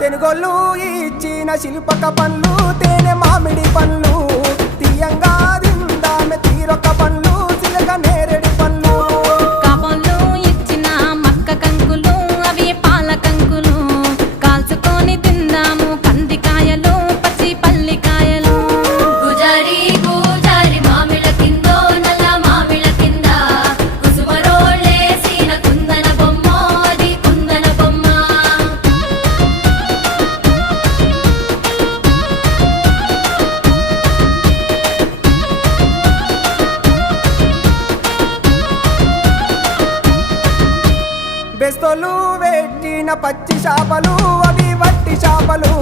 తెనుగోళ్ళు ఇచ్చిన శిల్పక పండ్లు తేనె మామిడి పండ్లు తీయంగా తిందామె తీరొక్క పండ్లు చిలక నేరేడు పండ్లు కాపంలో ఇచ్చిన మక్క కంకులు అవి పాల కంకులు కాల్చుకొని తిందాము కందికాయలు పచ్చి పల్లికాయలు గుజారి గుజారి మామిళ్ళ కిందో నల్ల మామిళ్ళ కింద కుసుమరోళ్ళేసిన కుందన బొమ్మ అది కుందన బొమ్మ బెస్తోలు పెట్టిన పచ్చి చేపలు అవి వట్టి చేపలు